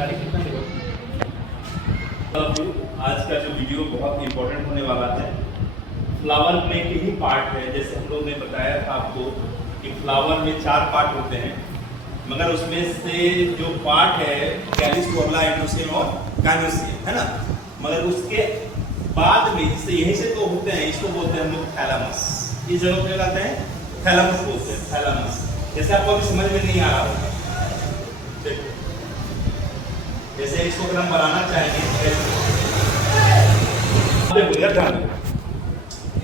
आज का जो वीडियो बहुत इंपॉर्टेंट होने वाला है, फ्लावर में के ही पार्ट है। जैसे हम लोग ने बताया था आपको कि फ्लावर में 4 पार्ट होते हैं, मगर उसमें से जो पार्ट है कैलिस, कोरला, एंड्रोसियम और गाइनोसियम, है ना। मगर उसके बाद में जिससे यहीं से तो होते हैं, इसको बोलते हैं हम लोग थैलेमस। इस जगह पे कहते हैं थैलेमस बोलते हैं, थैलेमस। जैसे आपको अभी समझ में नहीं आ रहा होगा, जैसे इसको अगर हम बनाना चाहेंगे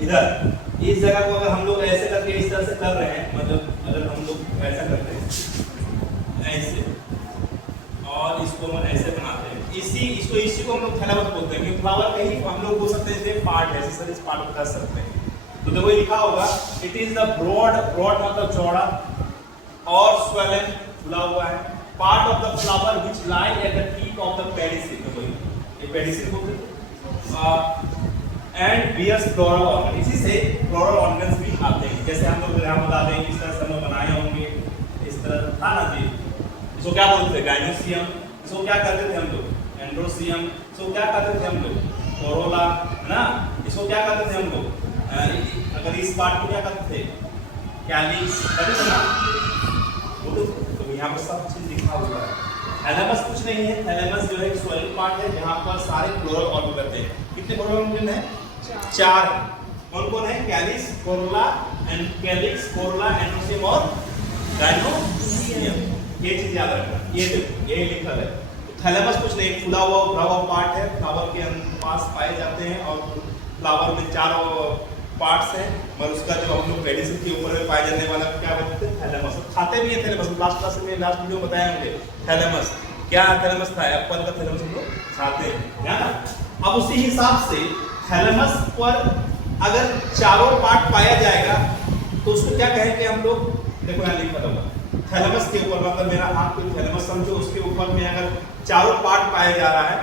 इधर इस जगह को अगर हम लोग ऐसे करके इस तरह से कर रहे हैं, मतलब अगर हम लोग ऐसा करते हैं ऐसे और इसको हम ऐसे बनाते हैं, इसी को हम लोग थैलेमस बोलते हैं। कि फ्लावर का ही हम लोग बोल सकते हैं ये पार्ट है, सर इस पार्ट को कर सकते हैं। तो देखो लिखा होगा इट इज द ब्रॉड मतलब चौड़ा और स्वेलन फुला हुआ है part of the flower which lie at the tip of the pedicel. तो ये पेडिसिल बोलते हैं एंड बियर्स फ्लोरल ऑर्गन। इसी से फ्लोरल ऑर्गन्स भी आते हैं। जैसे हम लोग यहाँ बता दें इस तरह से हम बनाए होंगे, इस तरह था ना जी। इसको क्या बोलते थे? गाइनोसियम। इसको क्या करते थे हम लोग? एंड्रोसियम। इसको क्या करते थे हम लोग? कोरोला, है ना। इसको क्या करते थे हम लोग? अगर इस पार्ट को क्या करते थे? कैलिस, करते थे ना। तो यहाँ पर सब चीज लिखा हुआ है। थैलेमस कुछ नहीं है, थैलेमस जो है एक सोलिड पार्ट है जहाँ पर सारे फ्लोरल ऑर्गन रहते हैं। कितने फ्लोरल ऑर्गन है? 4। कौन कौन है? Kallis, Corolla, calyx, Corolla, androecium और गाइनोसियम। ये चीज याद रखना। ये देखो ये लिखा है। थैलेमस कुछ नहीं, फुला हुआ भरा हुआ पार्ट है, फ्लावर के पास पाए जाते हैं। और फ्लावर में 4 पार्ट्स हैं, मगर उसका जो हम लोग पेडिसिल के ऊपर में पाए जाने वाला क्या बोलते हैं? थैलेमस। खाते भी हैं थैलेमस। लास्ट क्लास में लास्ट वीडियो में बताया होंगे थैलेमस क्या थैलेमस था। एप्पल का थैलेमस हम लोग खाते हैं, है ना। अब उसी हिसाब से थैलेमस पर अगर 4 पार्ट पाया जाएगा तो उसको क्या कहेंगे हम लोग? देखो यहाँ लिखा होगा थैलेमस के ऊपर, मतलब मेरा हाथ कोई थैलेमस समझो, उसके ऊपर में अगर 4 पार्ट पाया जा रहा है,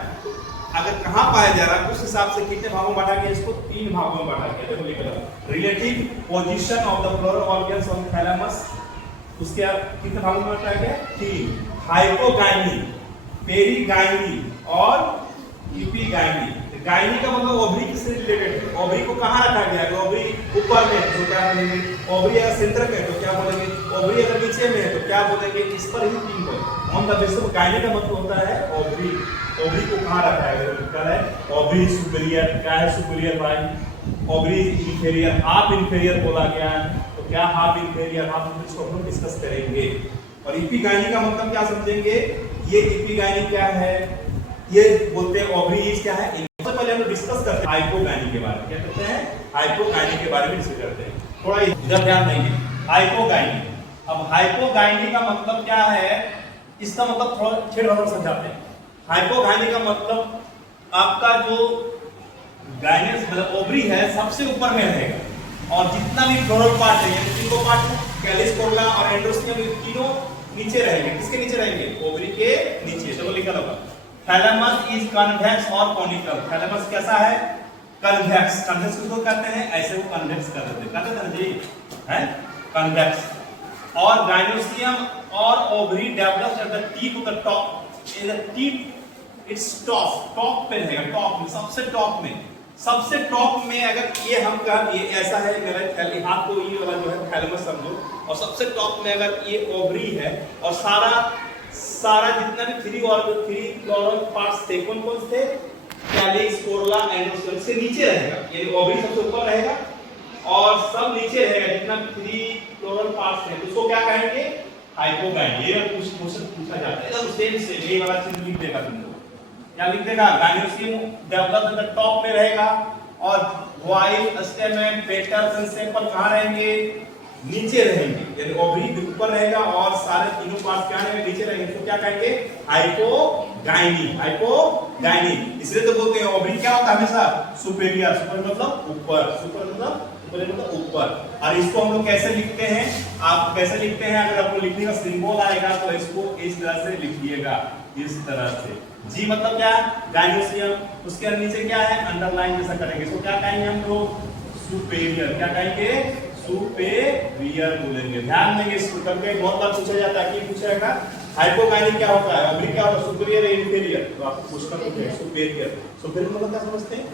अगर कहाँ पाया जा रहा है उस हिसाब से कितने भागों में बांटा गया? इसको 3 भागों में बांटा गया। देखो लिखा है relative position of the floral organs of thalamus. उसके कितने भागों में बांटा गया? 3। हाइपोगाइनी, पेरीगाइनी और इपीगाइनी। गाइनी का मतलब ओवरी से रिलेटेड है। ओवरी को कहाँ रखा गया है? ओवरी ऊपर में तो क्या बोलेंगे? ओवरी अगर सेंटर में तो क्या बोलेंगे? ओवरी अगर नीचे में है तो क्या बोलेंगे? इस पर ही 3 बोल। On the basis of gynae का मतलब होता है ओवरी। ओवरी को कहाँ रखा है? लिखा है ओवरी सुपीरियर। क्या है सुपीरियर भाई? ओवरी इंफीरियर, हाफ इंफीरियर बोला गया है। तो क्या हाफ इंफीरियर, हाफ इसको हम डिस्कस करेंगे। और इपीगाइनी का मतलब क्या समझेंगे? ये इपीगाइनी क्या है? ये बोलते हैं ओवरी इज क्या है? सबसे पहले हम डिस्कस करते हैं हाइपोगाइनी के बारे में। क्या करते हैं? हाइपोगाइनी के बारे में डिस्कस करते हैं। थोड़ा इधर ध्यान देंगे। हाइपोगाइनी, अब हाइपोगाइनी का मतलब क्या है? इसका मतलब थोड़ा छेड़ समझाते हैं। हाइपोगाइनी का मतलब आपका जो गाइनस मतलब ओवरी है सबसे ऊपर में रहेगा, और जितना भी फ्लोरल पार्ट है, यानी 3 पार्ट कैलिस, कोरला और एंड्रोसियम, ये तीनों नीचे रहेंगे। किसके नीचे रहेंगे? ओवरी के नीचे। देखो लिखा होगा थैलेमस इज कन्वेक्स और कॉनिकल। थैलेमस कैसा है? कन्वेक्स। कन्वेक्स किसको कहते हैं? ऐसे वो कन्वेक्स कर देते हैं, कहते हैं जी है कन्वेक्स। और गाइनोसियम और ovary develops at the tip of the top. In the tip its top पे रहेगा, टॉप में, सबसे टॉप में। सबसे टॉप में अगर ये हम कह ये ऐसा है मेरा हाथ को, ये वाला जो है थैलेमस समझो, और सबसे टॉप में अगर ये ओवरी है और सारा जितना भी 3 फ्लोरल पार्ट्स थे, कौन कौन थे? कैलिस, कोरला, एंड्रोसियम से नीचे रहेगा, यानी ओवरी सबसे ऊपर रहेगा और सब नीचे रहेगा जितना 3 फ्लोरल पार्ट्स हैं। उसको क्या कहेंगे? हाइपोगाइनी। ये क्वेश्चन पूछा जाता है एकदम सेम यही वाला चीज लिख देगा तुम लोग। क्या लिख देगा? Gynoecium develop at the top में रहेगा, और while, stamen, petals and sepal कहां रहेंगे? नीचे रहेंगे, यानी ओवरी ऊपर रहेगा और सारे तीनों पार्ट्स क्या रहेंगे? नीचे रहेंगे। तो क्या कहेंगे? हाइपोगाइनी। हाइपोगाइनी इसलिए तो बोलते हैं ओवरी क्या होता है? हमेशा सुपीरियर। सुपर मतलब ऊपर, सुपर मतलब ऊपर। और इसको हम लोग कैसे लिखते हैं? आप कैसे लिखते हैं? अगर आपको लिखने का सिंबल आएगा तो इसको इस तरह से लिखिएगा, इस तरह से। जी मतलब क्या? गाइनोसियम। उसके नीचे क्या है? अंडरलाइन जैसा करेंगे। इसको क्या कहेंगे हम लोग? सुपीरियर। क्या कहेंगे? सुपेरियर बोलेंगे। ध्यान देंगे, इस करके बहुत बार पूछा जाता है कि पूछेगा हाइपोगाइनिक क्या होता है, ओवरी क्या होता है, सुपीरियर या इंफीरियर, तो आपको पूछना पड़ेगा सुपीरियर। सुपीरियर मतलब क्या समझते हैं,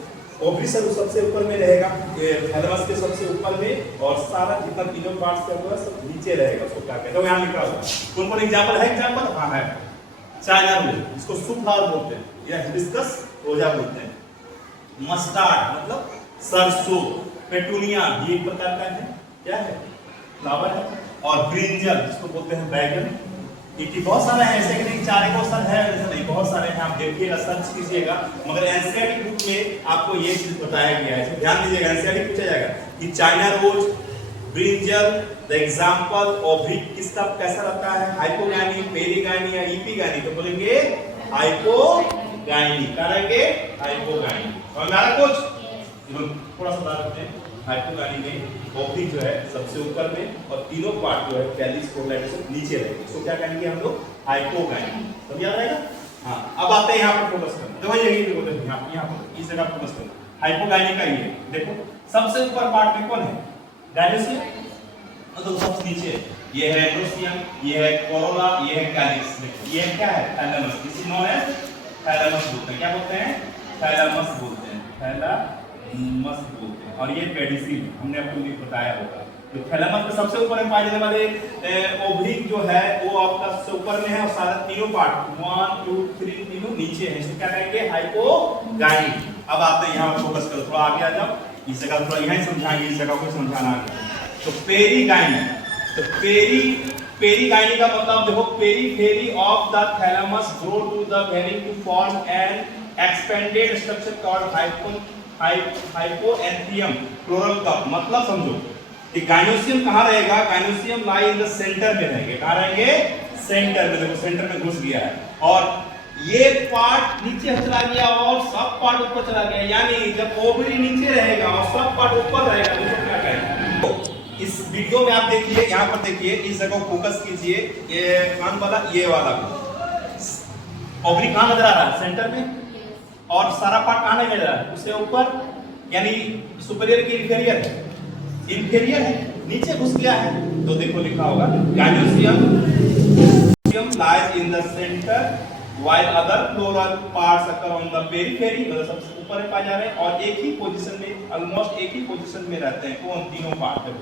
ओवरी सबसे ऊपर में रहेगा, ये थैलेमस के सबसे ऊपर में, और सारा जितना तीनों पार्ट्स का होगा सब नीचे रहेगा। उसको क्या कहते हैं, यहाँ लिखा हुआ है। कौन कौन एग्जांपल है, एग्जांपल हाँ है, चाइना रोज, इसको सुफ्लावर बोलते हैं, या हिबिस्कस रोजा बोलते हैं। मस्टर्ड मतलब सरसों, पेटूनिया ये एक प्रकार का है, क्या है, फ्लावर है। और ब्रिंजल जिसको बोलते हैं बैगन, ये बहुत सारे हैं, ऐसे कि नहीं चारे को सर है ऐसा नहीं, बहुत सारे हैं, आप देखिएगा सर्च कीजिएगा। मगर एनसीईआरटी बुक में आपको ये चीज बताया गया है, ध्यान दीजिएगा, एनसीईआरटी पूछा जाएगा कि China rose, brinjal, the example ovary किसका कैसा रहता है, हाइपोगाइनी, पेरिगाइनी या इपीगाइनी, तो बोलेंगे हाइपोगाइनी, करेंगे हाइपोगाइनी। और हमारा कुछ थोड़ा सा बात करते हैं, हाइपोगाइनी में ओवरी जो है सबसे ऊपर में, और तीनों पार्ट जो है कैलिस कोलाइटस नीचे रहेंगे, इसको क्या कहेंगे हम लोग, हाइपोगाइनी। सब याद रहेगा। हाँ, अब आते हैं यहाँ पर फोकस करना, देखो यही देखो यहाँ पर इस जगह फोकस करना, हाइपोगाइनी का ये देखो सबसे ऊपर पार्ट में कौन है, गाइनोसियम, तो सबसे नीचे ये है एंडोसियम, ये है कोरोला, ये है कैलिस, ये क्या है, थैलेमस, इसी नोन है थैलेमस बोलते हैं, क्या बोलते हैं, थैलेमस बोलते हैं, थैलेमस बोलते हैं। और ये पेडिसिल हमने आपको भी बताया होगा, तो थैलेमस के सबसे ऊपर में पाए जाने वाले ओवरी जो है वो आपका सबसे ऊपर में है, और सारे तीनों पार्ट 1 2 3 तीनों नीचे हैं, इसको क्या कहेंगे, हाइपोगाइनी। अब आते हैं यहाँ फोकस करो, थोड़ा आगे आ जाओ, इस जगह थोड़ा यहीं समझाएंगे, इस जगह को समझाना है। तो पेरिगाइनी, तो पेरिगाइनी का मतलब देखो, periphery of the thalamus grow to the weaning to form an expanded structure called hypanthium floral cup. मतलब समझो कि गाइनोसियम कहाँ रहेगा, gynoecium lie in the centre में रहेंगे, कहाँ रहेंगे, सेंटर में, देखो सेंटर में घुस गया है, और ये पार्ट नीचे चला गया और सब पार्ट ऊपर चला गया, यानी जब ओवरी नीचे रहेगा और सब पार्ट ऊपर रहेगा तो क्या कहेंगे। तो इस वीडियो में आप देखिए, यहाँ पर देखिए, इस जगह फोकस कीजिए, ये कान वाला, ये वाला ओवरी कहाँ नजर आ रहा है, सेंटर में, और सारा पार्ट कहाँ नजर आ रहा है, उससे ऊपर, यानी सुपीरियर की इंफीरियर है, इंफीरियर है, नीचे घुस गया है। तो देखो लिखा होगा gynoecium lies in the centre while other floral parts occur on the periphery, मतलब सबसे ऊपर पाए जा रहे हैं, और एक ही पोजीशन में, ऑलमोस्ट एक ही पोजीशन में रहते हैं, कौन, तीनों पार्ट है,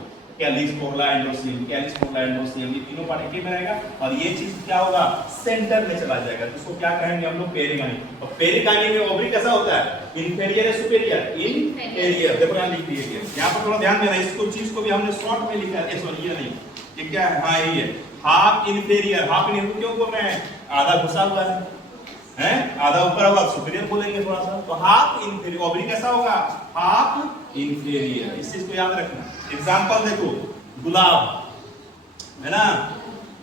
कैलिस कोला एंडोसियम, कैलिस कोला एंडोसियम, ये तीनों पार्ट एक ही में रहेगा, और ये चीज क्या होगा, सेंटर में चला जाएगा, तो इसको क्या कहेंगे हम लोग, पेरिगाइनी। और पेरिगाइनी में ओवरी कैसा होता है, इंफीरियर या सुपीरियर, इंफीरियर, देखो यहाँ लिख दिए, यहाँ पर थोड़ा ध्यान देना, इसको चीज को भी हमने शॉर्ट में लिखा है, सॉरी ये नहीं, ये क्या है, हाँ ये हाफ इंफीरियर, हाफ इंफीरियर क्यों बोल रहे हैं, आधा घुसा हुआ है, आधा ऊपर होगा, सुपीरियर बोलेंगे थोड़ा सा, तो हाफ इंफीरियर, ओवरी कैसा होगा, हाफ इंफीरियर, इस चीज को याद रखना। एग्जांपल देखो, गुलाब है ना,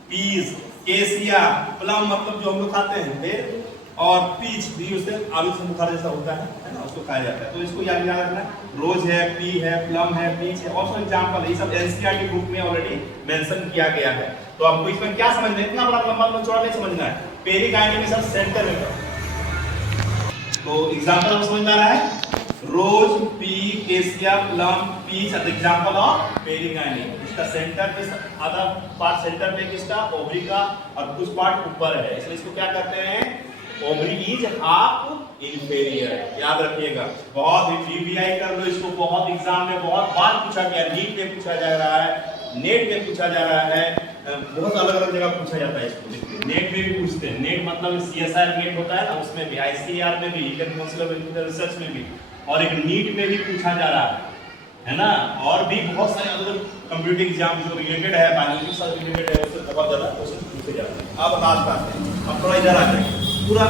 पीस, केसिया, प्लम मतलब जो हम लोग खाते हैं, फिर और पीच भी उससे आलू से बुखार जैसा होता है ना, उसको खाया जाता है, तो इसको याद रखना, रोज है, पी है, प्लम है, पीच है, और एग्जांपल ये सब एनसीईआरटी बुक में ऑलरेडी मेंशन किया गया है। तो आपको इसमें क्या समझना है, इतना बड़ा लंबा चौड़ा नहीं समझना है, पेरिगाइनी में सब सेंटर में। तो एग्जांपल समझ में आ रहा है, रोज, पी, केसिया, प्लम, पीच, एग्जांपल ऑफ पेरिगाइनी। इसका सेंटर पे आधा पार्ट सेंटर पे किसका, ओवरी का, और कुछ पार्ट ऊपर है, इसलिए इसको क्या करते हैं, ओवरी इज हाफ इंफीरियर, याद रखिएगा। बहुत वीवीआई कर लो इसको, बहुत एग्जाम में बहुत बार पूछा गया, नीट में पूछा जा रहा है, नेट में पूछा जा रहा है, बहुत अलग अलग जगह पूछा जाता है इसको, नेट में भी पूछते हैं, नेट मतलब सीएसआर नेट होता है ना, उसमें भी, आईसीआर में भी, Indian council of education research में भी, और एक नीट में भी पूछा जा रहा है ना, और भी बहुत सारे अलग कंप्यूटर एग्जाम जो रिलेटेड है, बायोलॉजी से रिलेटेड है, उससे बहुत ज्यादा क्वेश्चन पूछे जाते हैं। अब लास्ट आते हैं, अब थोड़ा इधर आ जाएंगे, पूरा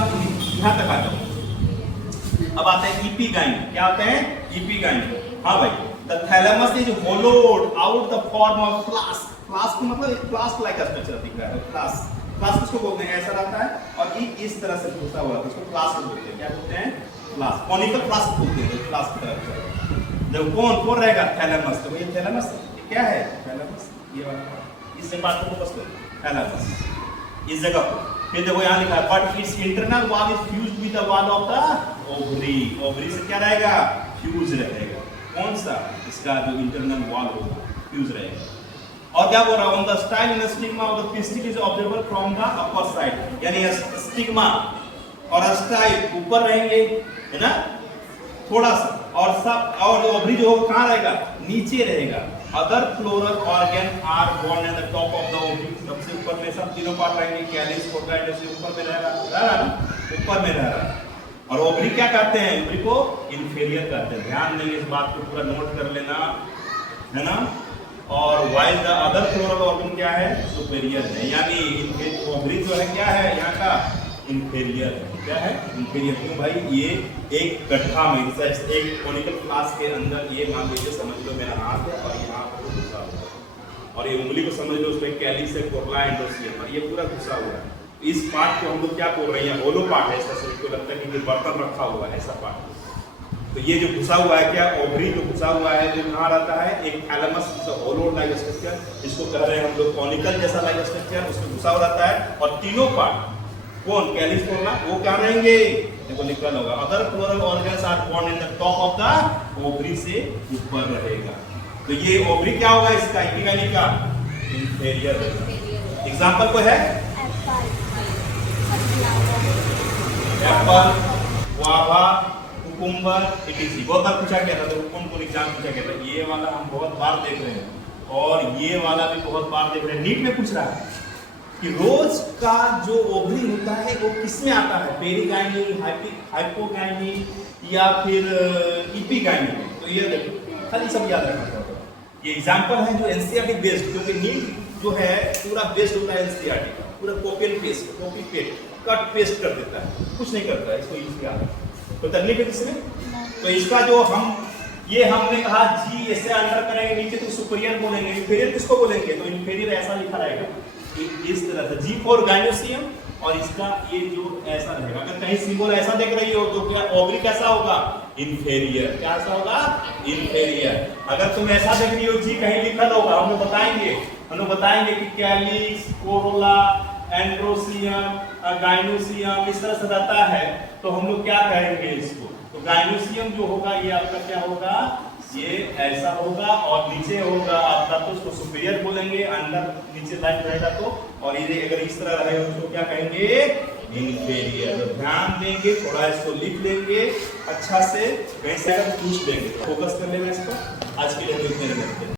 यहाँ तक आ जाओ। अब आते हैं इपीगाइनी, क्या होते हैं, इपीगाइनी, हाँ भाई, the thalamus is होलोड out the form of flask, flask मतलब एक फ्लास्क लाइक स्ट्रक्चर दिख रहा है, फ्लास्क, फ्लास्क किसको बोलते हैं, ऐसा रहता है, और इस तरह से घुसा हुआ है, इसको फ्लास्क बोलते हैं, क्या बोलते हैं, फ्लास्क, कॉनिकल फ्लास्क बोलते हैं, फ्लास्क की तरह। जब कौन रहेगा, थैलेमस, तो ये थैलेमस क्या है, थैलेमस, ये वाला, इससे बात को फोकस करो, थैलेमस, इस जगह पर। फिर देखो यहाँ लिखा है, but it's internal wall is fused with the wall of the ovary, ovary से क्या रहेगा, फ्यूज रहेगा, कौन सा, इसका जो इंटरनल वॉल होगा फ्यूज रहेगा। और क्या बोल रहा है, on the style in stigma of the pistil is observable from the upper side, यानी स्टिग्मा और स्टाइल ऊपर रहेंगे, है ना, थोड़ा सा, और सब, और जो ओवरी जो कहां रहेगा, नीचे रहेगा। Other floral organ are born at the top of the ovary, सबसे ऊपर में सब तीनों पार्ट रहेंगे। कैलिस कोटाइडस से ऊपर में रह रहा है ना, ऊपर में रह रहा है। और ओवरी क्या कहते हैं, ओवरी को इंफीरियर कहते हैं। ध्यान देंगे, इस बात को पूरा नोट कर लेना, है ना। और while the other floral organ क्या है, सुपेरियर है, यानी इनके ओवरी जो है क्या है यहाँ का, इंफीरियर है। क्या है, इंफीरियर। क्यों भाई, ये एक गड्ढा में, एक कॉनिकल फ्लास्क के अंदर, ये मान लीजिए समझ लो मेरा हाथ है और यहाँ पर घुसा हुआ है, और ये उंगली को समझ लो, उसमें कैलिस है, कोरला एंडोसियम, और ये पूरा घुसा हुआ है। इस पार्ट को हम लोग क्या बोल रहे हैं, होलो पार्ट है, ऐसा सभी को लगता है कि बर्तन रखा हुआ है, ऐसा पार्ट। तो ये जो घुसा हुआ है, क्या ओवरी जो घुसा हुआ है, जो कहाँ रहता है, एक थैलेमस होलो लाइक स्ट्रक्चर, जिसको कह रहे हैं हम लोग कॉनिकल जैसा लाइक स्ट्रक्चर, उसमें घुसा हुआ रहता है। और तीनों पार्ट कौन, कैलिस कोरला, वो क्या रहेंगे, देखो लिखा होगा, other floral organs are found in the top of the ovary, से ऊपर रहेगा। तो ये ओवरी क्या होगा इसका, एपिगाइनी का इंफीरियर। एग्जांपल को है एप्पल, गुआवा, कुकुम्बर, इटीसी। बहुत बार पूछा गया था, तो कौन कौन एग्जाम पूछा गया था, ये वाला हम बहुत बार देख रहे हैं, और ये वाला भी बहुत बार देख रहे हैं। नीट में पूछ रहा है कि रोज का जो ओवरी होता है वो किसमें आता है, पेरिगाइनी, हाइपोगाइनी या फिर इपिगाइनी में। तो ये देखो, खाली सब याद रखना होगा। ये एग्जांपल है जो एनसीईआरटी बेस्ड, क्योंकि नीट जो है पूरा बेस्ड होता है एनसीईआरटी का, पूरा copy and paste, copy paste, cut paste कर देता है, कुछ नहीं करता है, इसको यूज किया तो तकलीफ है किसमें। तो इसका जो ये हमने कहा जी ऐसे अंडर करेंगे, नीचे तो सुपीरियर बोलेंगे, इंफीरियर किसको बोलेंगे, तो इंफीरियर ऐसा लिखा रहेगा इस तरह से, जी फॉर गाइनोसियम, और इसका ये जो ऐसा रहेगा। अगर कहीं सिंबल ऐसा देख रही हो तो क्या ओवरी कैसा होगा, इंफीरियर। क्या ऐसा होगा, इंफीरियर। अगर तुम ऐसा देख रही हो, जी कहीं लिखा होगा, हम लोग बताएंगे कि कैलिस, कोरोला, एंड्रोसियम, गाइनोसियम, इस तरह से रहता है, तो हम लोग क्या कहेंगे इसको, तो गाइनोसियम जो होगा ये आपका क्या होगा, ये ऐसा होगा, और नीचे होगा आपका, तो उसको सुपीरियर बोलेंगे, अंदर नीचे लाइन रहेगा तो, और ये अगर इस तरह रहेगा उसको क्या कहेंगे, इंफीरियर। तो ध्यान देंगे, थोड़ा इसको लिख लेंगे अच्छा से, कहीं से अगर पूछ लेंगे, फोकस कर लेना इस पर। आज के लिए